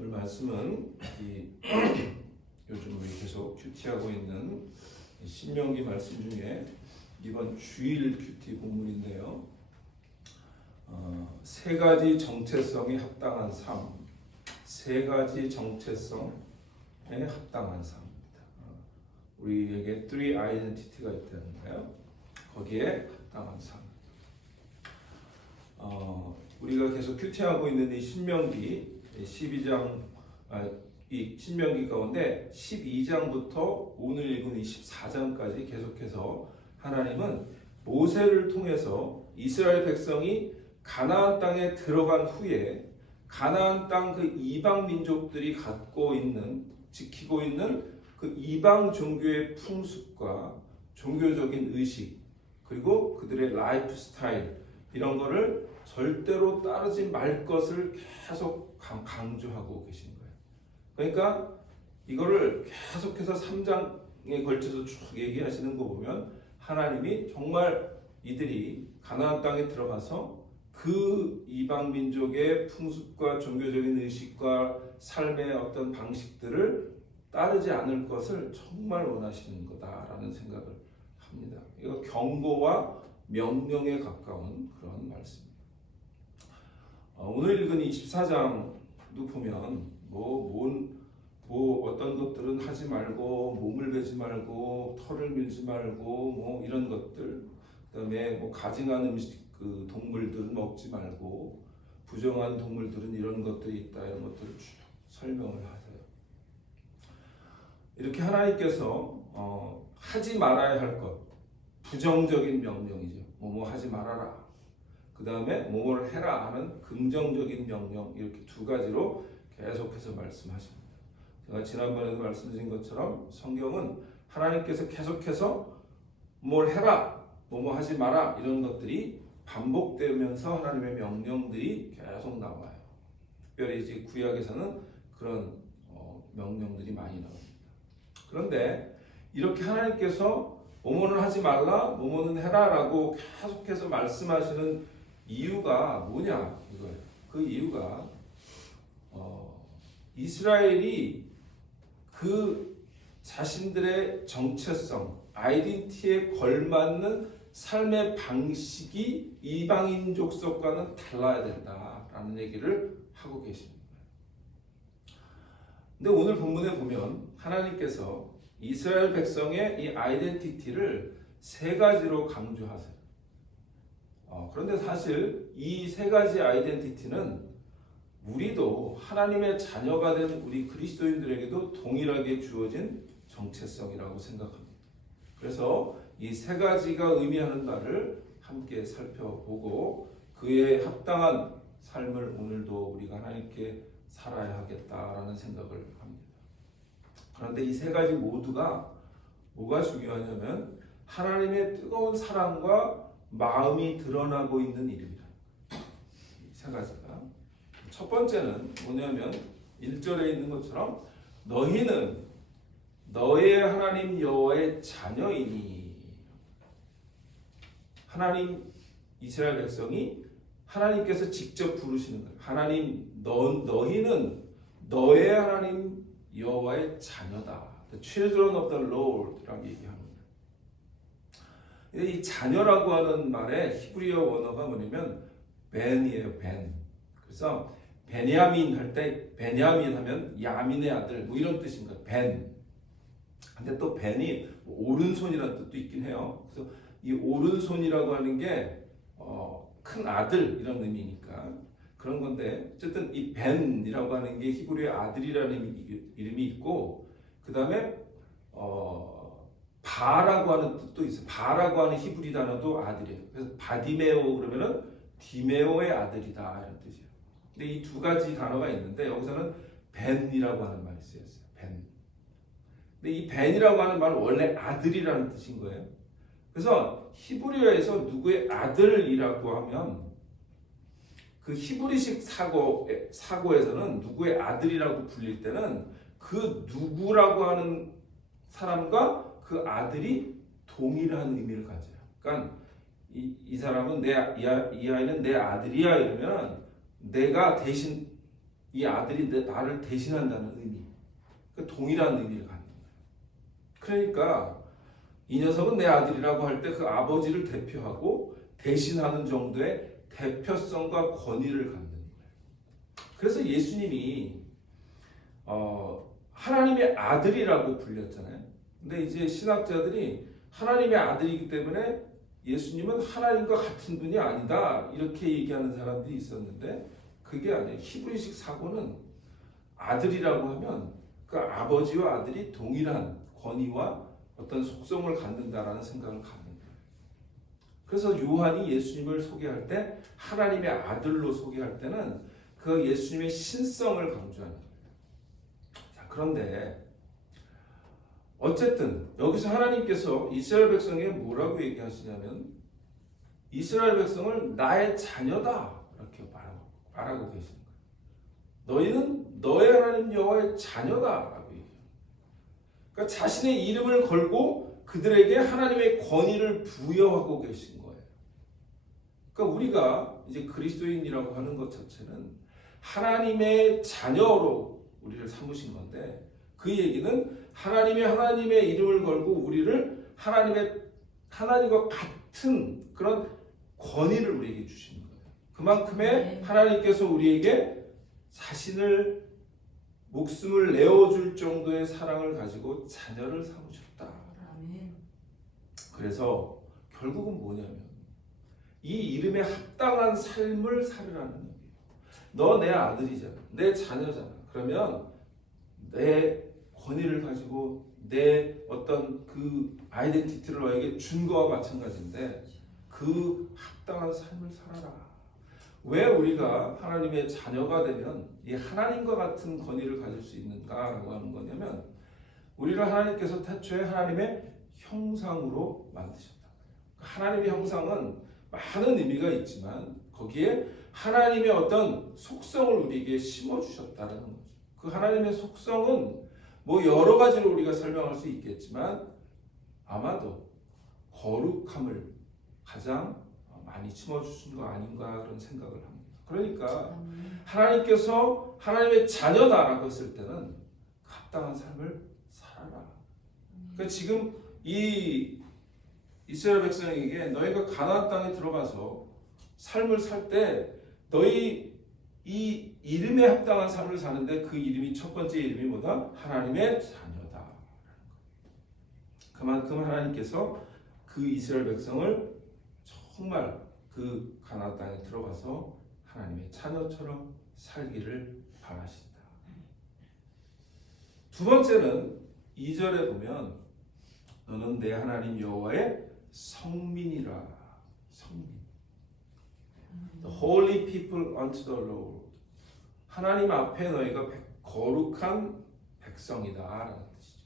오늘 말씀은 요즘 우리 계속 큐티하고 있는 신명기 말씀 중에 이번 주일 큐티 본문인데요. 세 가지 정체성이 합당한 삶, 세 가지 정체성에 합당한 삶입니다. 우리에게 three identity가 있다는데요. 거기에 합당한 삶. 우리가 계속 큐티하고 있는 이 신명기 12장, 이 신명기 가운데 12장부터 오늘 읽은 이 14장까지 계속해서 하나님은 모세를 통해서 이스라엘 백성이 가나안 땅에 들어간 후에 가나안 땅 그 이방 민족들이 갖고 있는, 지키고 있는 그 이방 종교의 풍습과 종교적인 의식, 그리고 그들의 라이프 스타일, 이런 거를 절대로 따르지 말 것을 계속 강조하고 계신 거예요. 그러니까 이거를 계속해서 3장에 걸쳐서 쭉 얘기하시는 거 보면 하나님이 정말 이들이 가나안 땅에 들어가서 그 이방 민족의 풍습과 종교적인 의식과 삶의 어떤 방식들을 따르지 않을 것을 정말 원하시는 거다라는 생각을 합니다. 이거 경고와 명령에 가까운 그런 말씀입니다. 오늘 읽은 이 14장도 보면 어떤 것들은 하지 말고, 몸을 베지 말고, 털을 밀지 말고, 이런 것들, 그다음에 가증한 음식, 그 동물들은 먹지 말고, 부정한 동물들은 이런 것들이 있다, 이런 것들을 쭉 설명을 하세요. 이렇게 하나님께서 하지 말아야 할 것, 부정적인 명령이죠. 하지 말아라. 그 다음에 뭐를 해라 하는 긍정적인 명령, 이렇게 두 가지로 계속해서 말씀하십니다. 제가 지난번에도 말씀드린 것처럼 성경은 하나님께서 계속해서 뭘 해라, 하지 마라, 이런 것들이 반복되면서 하나님의 명령들이 계속 나와요. 특별히 이제 구약에서는 그런 명령들이 많이 나옵니다. 그런데 이렇게 하나님께서 뭐뭐는 하지 말라, 뭐뭐는 해라라고 계속해서 말씀하시는 이유가 뭐냐, 이거예요. 그 이유가 이스라엘이 그 자신들의 정체성, 아이덴티티에 걸맞는 삶의 방식이 이방인족속과는 달라야 된다라는 얘기를 하고 계십니다. 근데 오늘 본문에 보면 하나님께서 이스라엘 백성의 이 아이덴티티를 세 가지로 강조하세요. 그런데 사실 이 세 가지 아이덴티티는 우리도 하나님의 자녀가 된 우리 그리스도인들에게도 동일하게 주어진 정체성이라고 생각합니다. 그래서 이 세 가지가 의미하는 바를 함께 살펴보고 그에 합당한 삶을 오늘도 우리가 하나님께 살아야 하겠다라는 생각을 합니다. 그런데 이 세 가지 모두가 뭐가 중요하냐면 하나님의 뜨거운 사랑과 마음이 드러나고 있는 일입니다. 이 세 가지가. 첫 번째는 뭐냐면 1절에 있는 것처럼 너희는 너의 하나님 여호와의 자녀이니, 하나님 이스라엘 백성이 하나님께서 직접 부르시는 거예요. 하나님 너희는 너의 하나님 여호와의 자녀다. The children of the Lord라고 얘기합니다. 이 자녀라고 하는 말의 히브리어 원어가 뭐냐면 벤이에요. 벤. 그래서 베냐민 할 때 베냐민 하면 야민의 아들 이런 뜻인가. 벤. 근데 또 벤이 오른손이라는 뜻도 있긴 해요. 그래서 이 오른손이라고 하는 게 큰 아들 이런 의미니까 그런 건데, 어쨌든 이 벤이라고 하는 게 히브리의 아들이라는 이름이 있고, 그 다음에 바라고 하는 뜻도 있어요. 바라고 하는 히브리 단어도 아들이에요. 그래서 바디메오 그러면은 디메오의 아들이다 이런 뜻이에요. 근데 이 두 가지 단어가 있는데 여기서는 벤이라고 하는 말이 쓰였어요. 벤. 근데 이 벤이라고 하는 말은 원래 아들이라는 뜻인 거예요. 그래서 히브리어에서 누구의 아들이라고 하면 그 히브리식 사고에서는 누구의 아들이라고 불릴 때는 그 누구라고 하는 사람과 그 아들이 동일한 의미를 가져요. 그러니까 이 사람은 이 아이는 내 아들이야 이러면 내가 대신 이 아들이 나를 대신한다는 의미, 그 동일한 의미를 갖는 거예요. 그러니까 이 녀석은 내 아들이라고 할 때 그 아버지를 대표하고 대신하는 정도의 대표성과 권위를 갖는 거예요. 그래서 예수님이 하나님의 아들이라고 불렸잖아요. 근데 이제 신학자들이 하나님의 아들이기 때문에 예수님은 하나님과 같은 분이 아니다 이렇게 얘기하는 사람들이 있었는데 그게 아니에요. 히브리식 사고는 아들이라고 하면 그 아버지와 아들이 동일한 권위와 어떤 속성을 갖는다라는 생각을 갖는 거예요. 그래서 요한이 예수님을 소개할 때 하나님의 아들로 소개할 때는 그 예수님의 신성을 강조하는 거예요. 자, 그런데 어쨌든 여기서 하나님께서 이스라엘 백성에게 뭐라고 얘기하시냐면 이스라엘 백성을 나의 자녀다 이렇게 말하고 계시는 거예요. 너희는 너의 하나님 여호와의 자녀다라고 얘기해요. 그러니까 자신의 이름을 걸고 그들에게 하나님의 권위를 부여하고 계신 거예요. 그러니까 우리가 이제 그리스도인이라고 하는 것 자체는 하나님의 자녀로 우리를 삼으신 건데 그 얘기는 하나님의 이름을 걸고 우리를 하나님과 같은 그런 권위를 우리에게 주시는 거예요. 그만큼의 하나님께서 우리에게 자신을 목숨을 내어줄 정도의 사랑을 가지고 자녀를 삼으셨다. 그래서 결국은 뭐냐면 이 이름에 합당한 삶을 살으라는 얘기예요. 너 내 아들이잖아. 내 자녀잖아. 그러면 내 권위를 가지고 내 어떤 그 아이덴티티를 너에게 준 거와 마찬가지인데 그 합당한 삶을 살아라. 왜 우리가 하나님의 자녀가 되면 이 하나님과 같은 권위를 가질 수 있는가라고 하는 거냐면 우리를 하나님께서 태초에 하나님의 형상으로 만드셨다. 하나님의 형상은 많은 의미가 있지만 거기에 하나님의 어떤 속성을 우리에게 심어주셨다는 거죠. 그 하나님의 속성은 뭐 여러 가지로 우리가 설명할 수 있겠지만 아마도 거룩함을 가장 많이 심어주신 거 아닌가 그런 생각을 합니다. 그러니까 하나님께서 하나님의 자녀다라고 했을 때는 합당한 삶을 살아라. 그러니까 지금 이 이스라엘 백성에게 너희가 가나안 땅에 들어가서 삶을 살 때 너희 이 이름에 합당한 삶을 사는데 그 이름이 첫 번째 이름이 뭐다? 하나님의 자녀다. 그만큼 하나님께서 그 이스라엘 백성을 정말 그 가나안 땅에 들어가서 하나님의 자녀처럼 살기를 바라신다. 두 번째는 2절에 보면 너는 내 하나님 여호와의 성민이라. 성민. The holy people unto the Lord. 하나님 앞에 너희가 거룩한 백성이다 라는 뜻이죠.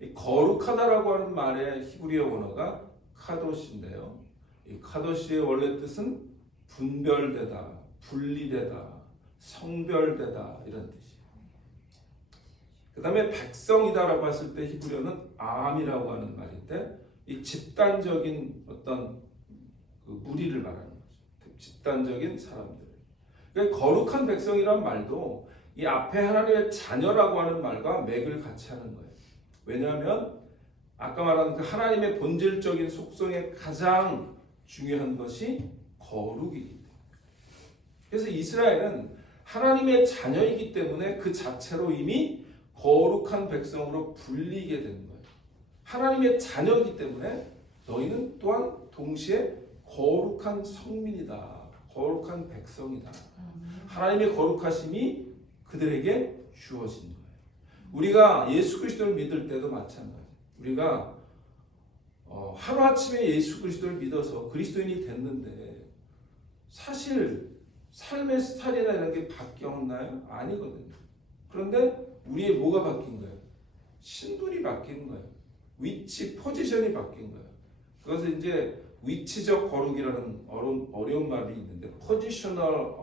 이 거룩하다라고 하는 말의 히브리어 원어가 카도시인데요. 이 카도시의 원래 뜻은 분별되다, 분리되다, 성별되다 이런 뜻이에요. 그 다음에 백성이다라고 했을 때 히브리어는 암이라고 하는 말인데 이 집단적인 어떤 그 무리를 말하는 거죠. 집단적인 사람들. 그러니까 거룩한 백성이란 말도 이 앞에 하나님의 자녀라고 하는 말과 맥을 같이 하는 거예요. 왜냐하면 아까 말한 그 하나님의 본질적인 속성에 가장 중요한 것이 거룩이기 때문에. 그래서 이스라엘은 하나님의 자녀이기 때문에 그 자체로 이미 거룩한 백성으로 불리게 되는 거예요. 하나님의 자녀이기 때문에 너희는 또한 동시에 거룩한 성민이다. 거룩한 백성이다. 하나님의 거룩하심이 그들에게 주어진 거예요. 우리가 예수 그리스도를 믿을 때도 마찬가지예요. 우리가 하루아침에 예수 그리스도를 믿어서 그리스도인이 됐는데 사실 삶의 스타일이나 이런 게 바뀌었나요? 아니거든요. 그런데 우리의 뭐가 바뀐 거예요? 신분이 바뀐 거예요. 위치, 포지션이 바뀐 거예요. 그것은 이제 위치적 거룩이라는 어려운 말이 있는데 포지셔널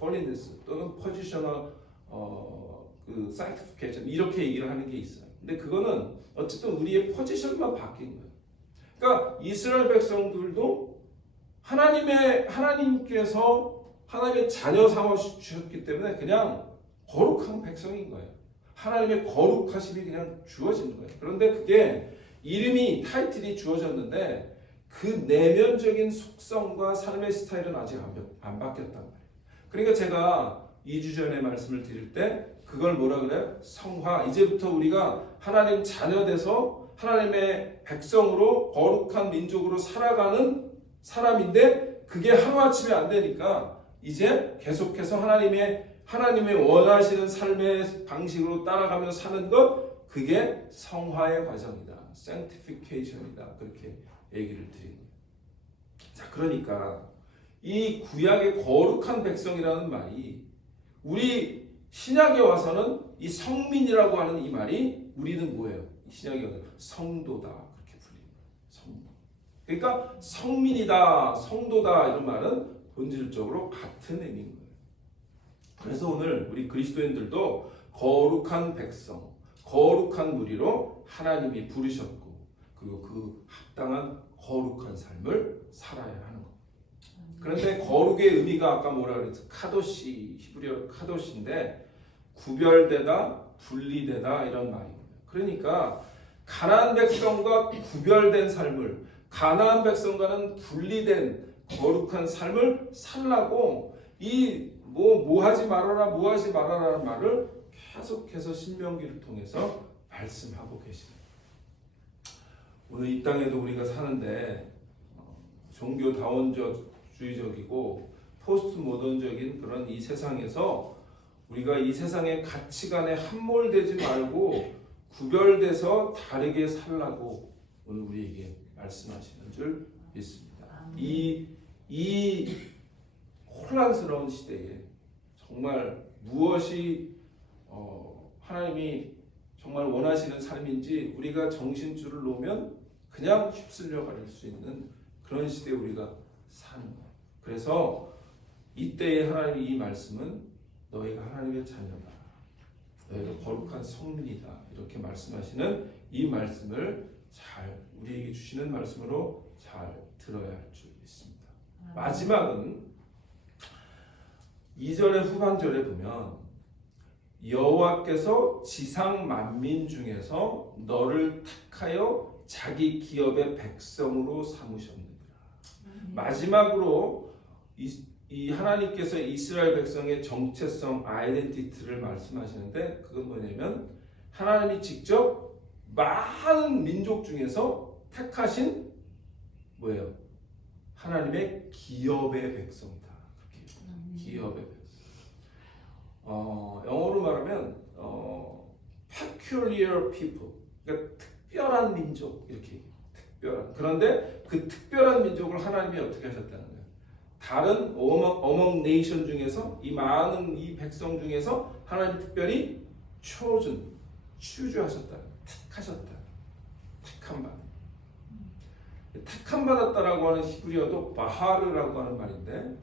홀리네스 또는 포지셔널 그 sanctification 이렇게 얘기를 하는 게 있어요. 근데 그거는 어쨌든 우리의 포지션만 바뀐 거예요. 그러니까 이스라엘 백성들도 하나님께서 하나님의 자녀 삼아 주셨기 때문에 그냥 거룩한 백성인 거예요. 하나님의 거룩하심이 그냥 주어진 거예요. 그런데 그게 이름이 타이틀이 주어졌는데 그 내면적인 속성과 삶의 스타일은 아직 안 바뀌었단 말이에요. 그러니까 제가 2주 전에 말씀을 드릴 때 그걸 뭐라 그래요? 성화. 이제부터 우리가 하나님 자녀 돼서 하나님의 백성으로 거룩한 민족으로 살아가는 사람인데 그게 하루아침에 안 되니까 이제 계속해서 하나님의 원하시는 삶의 방식으로 따라가며 사는 것, 그게 성화의 과정이다. sanctification이다. 그렇게 얘기를 드린 거예요. 자, 그러니까 이 구약의 거룩한 백성이라는 말이 우리 신약에 와서는 이 성민이라고 하는 이 말이 우리는 뭐예요? 신약에 와서 성도다. 그렇게 불리는 거예요. 성도. 그러니까 성민이다, 성도다 이런 말은 본질적으로 같은 의미인 거예요. 그래서 오늘 우리 그리스도인들도 거룩한 백성, 거룩한 무리로 하나님이 부르셨고 그리고 그 합당한 거룩한 삶을 살아야 하는 겁니다. 그런데 거룩의 의미가 아까 뭐라 그랬죠? 카도시, 히브리어 카도시인데 구별되다, 분리되다 이런 말이에요. 그러니까 가나안 백성과 구별된 삶을, 가나안 백성과는 분리된 거룩한 삶을 살라고 이 뭐 하지 말아라, 뭐 하지 말아라는 말을 계속해서 신명기를 통해서 말씀하고 계십니다. 오늘 이 땅에도 우리가 사는데 종교 다원주의적이고 포스트 모던적인 그런 이 세상에서 우리가 이 세상의 가치관에 함몰되지 말고 구별돼서 다르게 살라고 오늘 우리에게 말씀하시는 줄 믿습니다. 이 혼란스러운 시대에 정말 무엇이 하나님이 정말 원하시는 삶인지 우리가 정신줄을 놓으면 그냥 휩쓸려 갈 수 있는 그런 시대에 우리가 사는 거예요. 그래서 이때에 하나님이 이 말씀은 너희가 하나님의 자녀다. 너희가 거룩한 성민이다. 이렇게 말씀하시는 이 말씀을 잘 우리에게 주시는 말씀으로 잘 들어야 할 줄 믿습니다. 마지막은 2절의 후반절에 보면 여호와께서 지상 만민 중에서 너를 택하여 자기 기업의 백성으로 삼으셨느니라. 마지막으로 이 하나님께서 이스라엘 백성의 정체성, 아이덴티티를 말씀하시는데 그건 뭐냐면 하나님이 직접 많은 민족 중에서 택하신 뭐예요? 하나님의 기업의 백성이다. 기업의 백성. 영어로 말하면 peculiar people. 그러니까 특별한 민족 이렇게 특별한. 그런데 그 특별한 민족을 하나님이 어떻게 하셨다는 거예요? 다른 among nation 중에서 이 많은 이 백성 중에서 하나님이 특별히 chosen, 추주하셨다, 택하셨다, 택함 받. 택함 받았다라고 하는 히브리어도 바하르라고 하는 말인데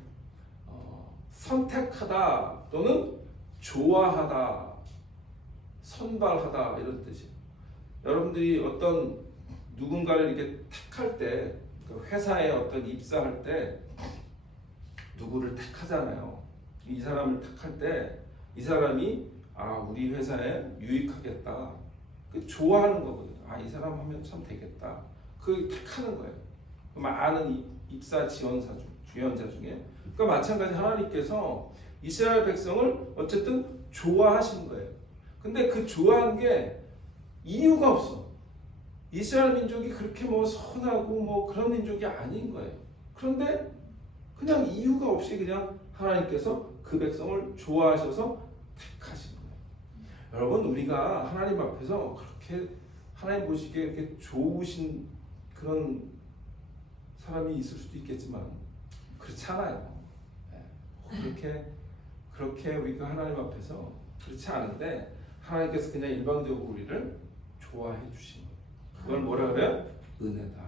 선택하다 또는 좋아하다, 선발하다 이런 뜻이에요. 여러분들이 어떤 누군가를 이렇게 택할 때, 회사에 어떤 입사할 때 누구를 택하잖아요. 이 사람을 택할 때 이 사람이 우리 회사에 유익하겠다. 좋아하는 거거든요. 이 사람 하면 참 되겠다. 그 택하는 거예요. 많은 입사 지원자 중에. 그러니까 마찬가지 하나님께서 이스라엘 백성을 어쨌든 좋아하신 거예요. 근데 그 좋아한 게 이유가 없어. 이스라엘 민족이 그렇게 뭐 선하고 뭐 그런 민족이 아닌 거예요. 그런데 그냥 이유가 없이 그냥 하나님께서 그 백성을 좋아하셔서 택하신 거예요. 여러분, 우리가 하나님 앞에서 그렇게 하나님 보시기에 이렇게 좋으신 그런 사람이 있을 수도 있겠지만 그렇지 않아요. 그렇게 우리가 하나님 앞에서 그렇지 않은데 하나님께서 그냥 일방적으로 우리를 좋아해 주신 거예요. 그걸 뭐라 그래요? 은혜다.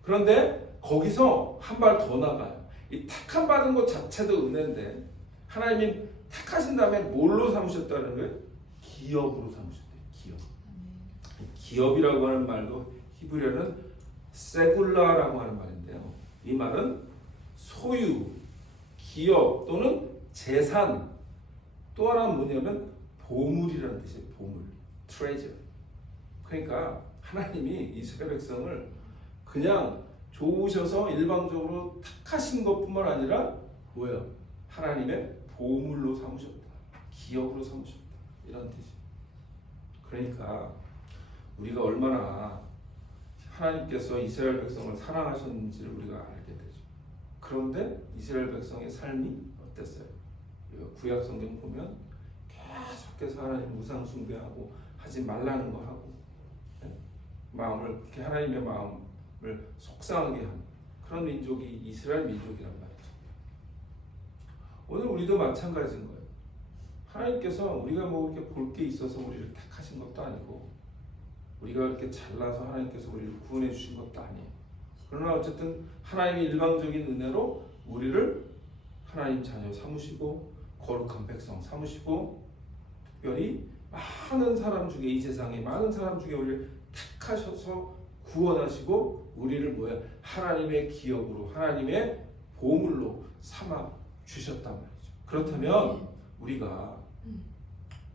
그런데 거기서 한 발 더 나가요. 이 택함 받은 것 자체도 은혜인데 하나님이 택하신 다음에 뭘로 삼으셨다는 거예요? 기업으로 삼으셨대요. 기업. 기업이라고 하는 말도 히브리어는 세굴라라고 하는 말인데요. 이 말은 소유, 기업 또는 재산, 또 하나는 뭐냐면 보물이라는 뜻이에요. 보물, treasure. 그러니까 하나님이 이스라엘 백성을 그냥 좋으셔서 일방적으로 택하신 것뿐만 아니라 뭐야? 하나님의 보물로 삼으셨다. 기업으로 삼으셨다. 이런 뜻이에요. 그러니까 우리가 얼마나 하나님께서 이스라엘 백성을 사랑하셨는지를 우리가 알게 되죠. 그런데 이스라엘 백성의 삶이 어땠어요? 우리가 구약 성경 보면 계속해서 하나님 우상 숭배하고 하지 말라는 거 하고, 마음을 그렇게 하나님의 마음을 속상하게 하는 그런 민족이 이스라엘 민족이란 말이죠. 오늘 우리도 마찬가지인 거예요. 하나님께서 우리가 뭐 이렇게 볼 게 있어서 우리를 택하신 것도 아니고, 우리가 이렇게 잘나서 하나님께서 우리를 구원해 주신 것도 아니에요. 그러나 어쨌든 하나님의 일방적인 은혜로 우리를 하나님 자녀 삼으시고 거룩한 백성 삼으시고, 특별히 많은 사람 중에, 이 세상에 많은 사람 중에 우리를 택하셔서 구원하시고 우리를 뭐야? 하나님의 기업으로, 하나님의 보물로 삼아 주셨단 말이죠. 그렇다면 우리가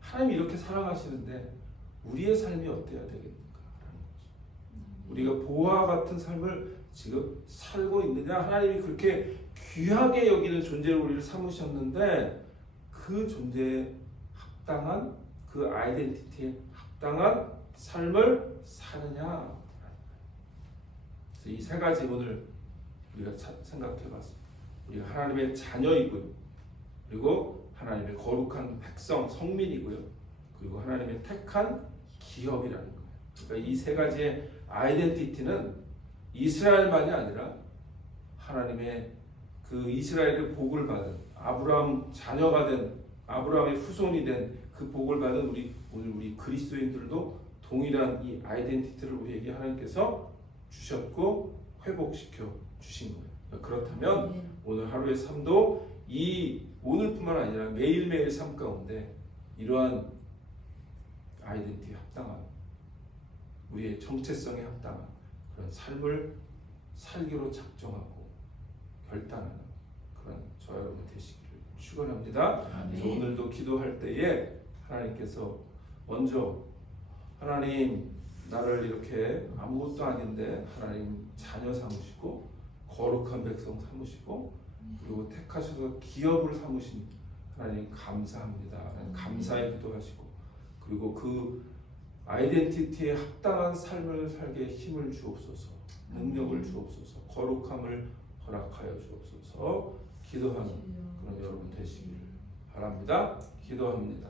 하나님이 이렇게 사랑하시는데 우리의 삶이 어때야 되겠는가 하는 거죠. 우리가 보화 같은 삶을 지금 살고 있느냐? 하나님이 그렇게 귀하게 여기는 존재로 우리를 삼으셨는데 그 존재에 합당한, 그 아이덴티티에 합당한 삶을 사느냐? 그래서 이 세 가지 오늘 우리가 생각해봤습니다. 우리가 하나님의 자녀이고요, 그리고 하나님의 거룩한 백성, 성민이고요, 그리고 하나님의 택한 기업이라는 거예요. 그러니까 이 세 가지의 아이덴티티는 이스라엘만이 아니라 하나님의 그 이스라엘의 복을 받은, 아브라함 자녀가 된, 아브라함의 후손이 된 그 복을 받은 오늘 우리 그리스도인들도 동일한 이 아이덴티티를 우리에게 하나님께서 주셨고 회복시켜 주신 거예요. 그렇다면 오늘 하루의 삶도 이 오늘뿐만 아니라 매일매일 삶 가운데 이러한 아이덴티티에 합당한, 우리의 정체성에 합당한 그런 삶을 살기로 작정하고 결단하는 그런 저와 여러분 되시기를 축원합니다. 그래서 오늘도 기도할 때에 하나님께서 먼저, 하나님 나를 이렇게 아무것도 아닌데 하나님 자녀 삼으시고 거룩한 백성 삼으시고 그리고 택하셔서 기업을 삼으신 하나님 감사합니다. 감사의 기도하시고, 그리고 그 아이덴티티에 합당한 삶을 살게 힘을 주옵소서, 능력을 주옵소서, 거룩함을 허락하여 주옵소서 기도하는 그런 여러분 되시기를 바랍니다. 기도합니다.